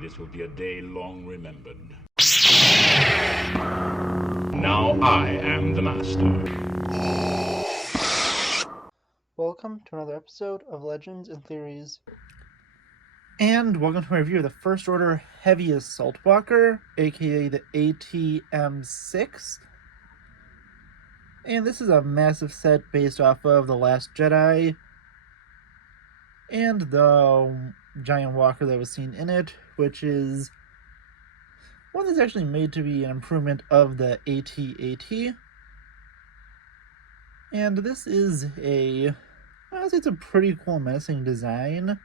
This will be a day long remembered. Now I am the master. Welcome to another episode of Legends and Theories. And welcome to my review of the First Order Heavy Assault Walker, aka the ATM-6. And this is a massive set based off of The Last Jedi and the giant walker that was seen in it, which is one that's actually made to be an improvement of the AT-AT. And this is it's a pretty cool menacing design.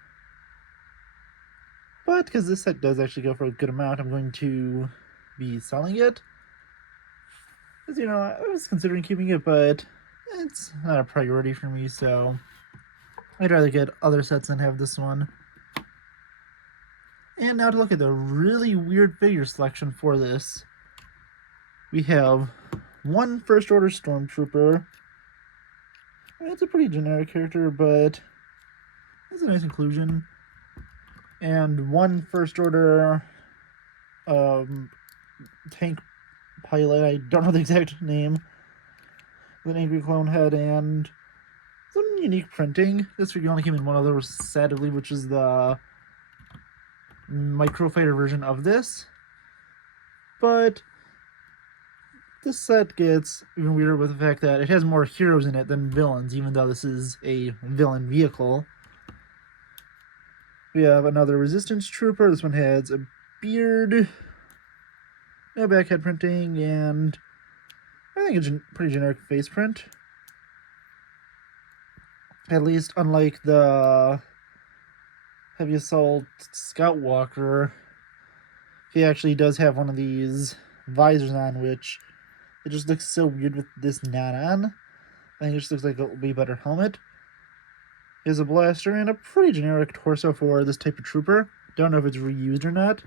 But because this set does actually go for a good amount, I'm going to be selling it. As you know, I was considering keeping it, but it's not a priority for me, so I'd rather get other sets than have this one. And now to look at the really weird figure selection for this. We have one First Order Stormtrooper. I mean, it's a pretty generic character, but it's a nice inclusion. And one First Order tank pilot, I don't know the exact name, with an angry clone head and some unique printing. This figure only came in one other set, I believe, which is the microfighter version of this. But this set gets even weirder with the fact that it has more heroes in it than villains, even though this is a villain vehicle. We have another Resistance Trooper. This one has a beard, no backhead printing, and I think a pretty generic face print. At least unlike the Heavy Assault Scout Walker, he actually does have one of these visors on, which it just looks so weird with this not on. I think it just looks like it will be a better helmet. He has a blaster and a pretty generic torso for this type of trooper. Don't know if it's reused or not.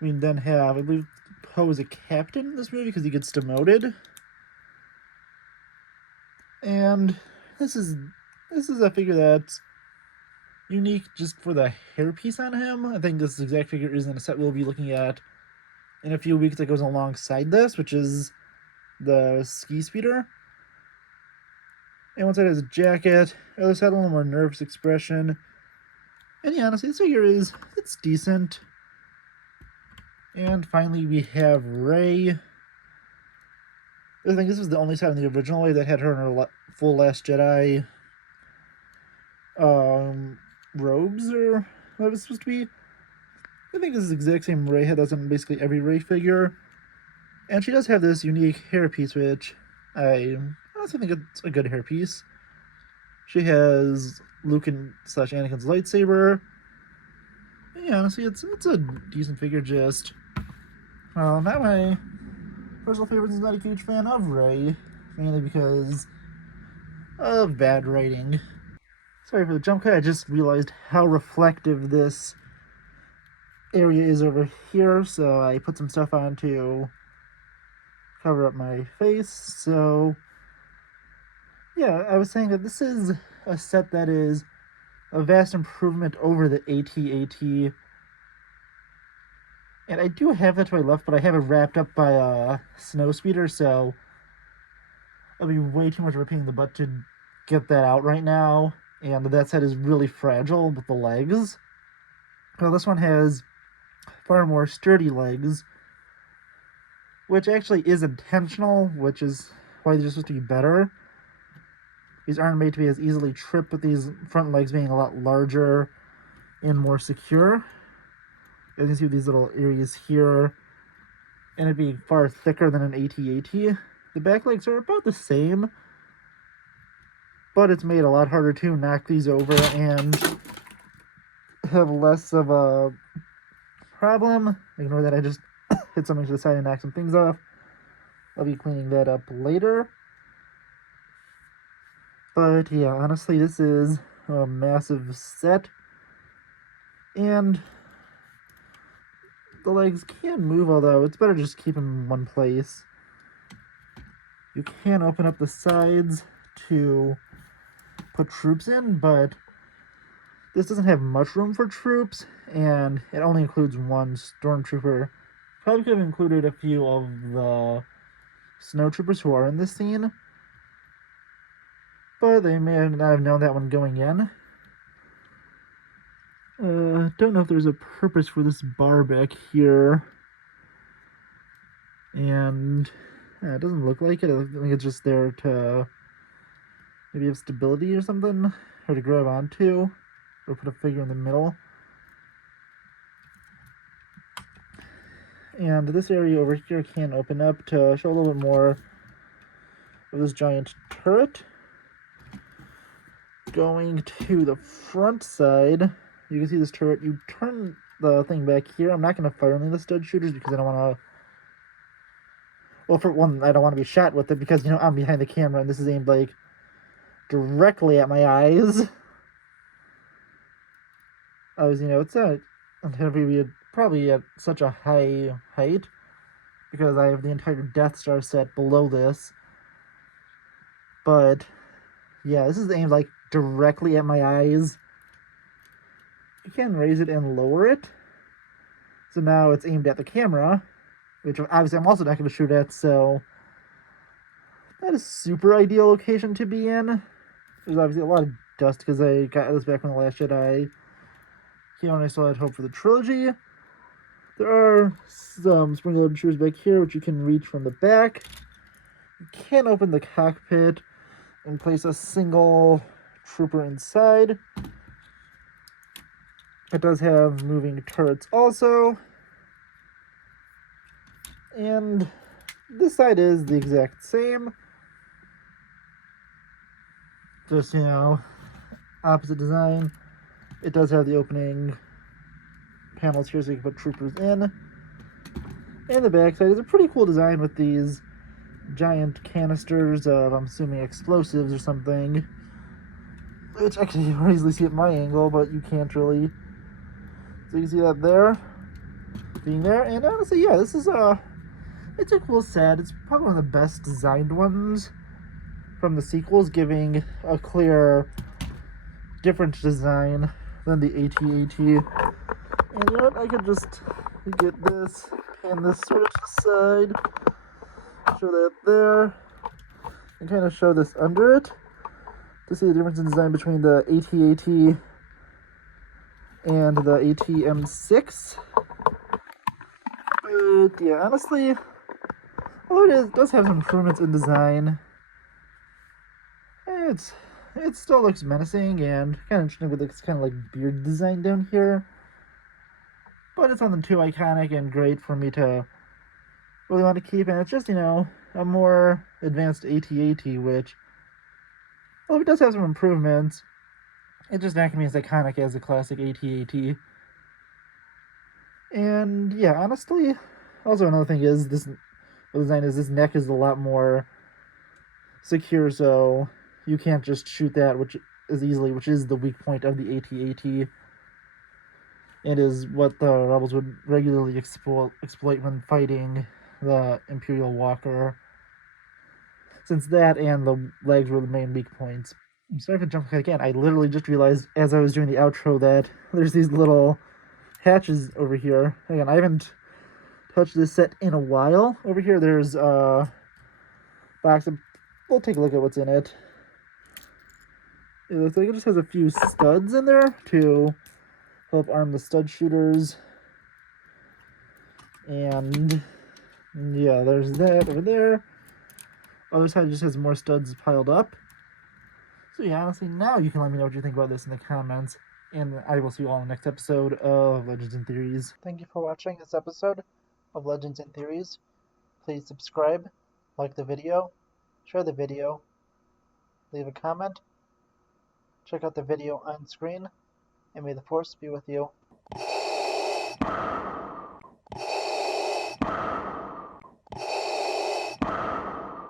We then have, I believe, Poe is a captain in this movie because he gets demoted. And this is a figure that's unique just for the hairpiece on him. I think this exact figure is in a set we'll be looking at in a few weeks that goes alongside this, which is the Ski Speeder. And one side has a jacket, the other side a little more nervous expression. And yeah, honestly, this figure it's decent. And finally, we have Rey. I think this was the only side in the original way that had her in her full Last Jedi robes, or what it was supposed to be. I think this is the exact same Rey head that's on basically every Rey figure. And she does have this unique hairpiece, which I also think it's a good hairpiece. She has Luke and / Anakin's lightsaber. And yeah, honestly, it's a decent figure. Just not my personal favorite. Is not a huge fan of Rey, mainly because of bad writing. Sorry for the jump cut. I just realized how reflective this area is over here, so I put some stuff on to cover up my face. So yeah, I was saying that this is a set that is a vast improvement over the AT-AT. And I do have that to my left, but I have it wrapped up by a snow speeder, so it'll be way too much of a pain in the butt to get that out right now. And that set is really fragile with the legs. Well, this one has far more sturdy legs, which actually is intentional, which is why they're supposed to be better. These aren't made to be as easily tripped, with these front legs being a lot larger and more secure. As you can see with these little areas here, and it being far thicker than an AT-AT. The back legs are about the same, but it's made a lot harder to knock these over and have less of a problem. Ignore that, I just hit something to the side and knocked some things off. I'll be cleaning that up later. But yeah, honestly, this is a massive set. And the legs can move, although it's better just keep them in one place. You can open up the sides to put troops in, but This doesn't have much room for troops, and it only includes one stormtrooper. Probably could have included a few of the snowtroopers who are in this scene, but they may not have known that when going in. Don't know if there's a purpose for this bar back here. And it doesn't look like it. I think it's just there to maybe have stability or something, or to grab onto, or put a figure in the middle. And this area over here can open up to show a little bit more of this giant turret. Going to the front side, you can see this turret. You turn the thing back here. I'm not going to fire any of the stud shooters because I don't want to. Well, for one, I don't want to be shot with it because, I'm behind the camera and this is aimed, like, directly at my eyes. It's probably at such a high height because I have the entire Death Star set below this. But, yeah, this is aimed, like, directly at my eyes. You can raise it and lower it. So now it's aimed at the camera, which obviously I'm also not going to shoot at, so that is super ideal location to be in. There's obviously a lot of dust because I got this back from The Last Jedi. Here, and I still had hope for the trilogy. There are some spring-loaded shooters back here, which you can reach from the back. You can open the cockpit and place a single trooper inside. It does have moving turrets also. And this side is the exact same. Just, opposite design. It does have the opening panels here so you can put troopers in. And the backside is a pretty cool design with these giant canisters of, I'm assuming, explosives or something. Which I can easily see at my angle, but you can't really. So you can see that there. Being there. And honestly, yeah, this is it's a cool set. It's probably one of the best designed ones from the sequels, giving a clear, different design than the AT-AT. And you know what? I could just get this and this sort of to the side, show that there, and kind of show this under it to see the difference in design between the AT-AT and the AT-M6. But yeah, honestly, although it does have some improvements in design, it still looks menacing and kind of interesting with this kind of like beard design down here. But it's nothing too iconic and great for me to really want to keep. And it's just, a more advanced AT-AT, which, well, it does have some improvements. It's just not going to be as iconic as the classic AT-AT. And yeah, honestly, also another thing is this design is this neck is a lot more secure, so you can't just shoot that which is the weak point of the AT-AT. It is what the rebels would regularly exploit when fighting the Imperial Walker. Since that and the legs were the main weak points. I'm sorry for jumping again. I literally just realized as I was doing the outro that there's these little hatches over here. Again, I haven't touched this set in a while. Over here there's a box. We'll take a look at what's in it. It looks like it just has a few studs in there to help arm the stud shooters. And yeah, there's that over there. Other side just has more studs piled up. So yeah, honestly, now you can let me know what you think about this in the comments. And I will see you all in the next episode of Legends and Theories. Thank you for watching this episode of Legends and Theories. Please subscribe, like the video, share the video, leave a comment, check out the video on screen, and may the Force be with you.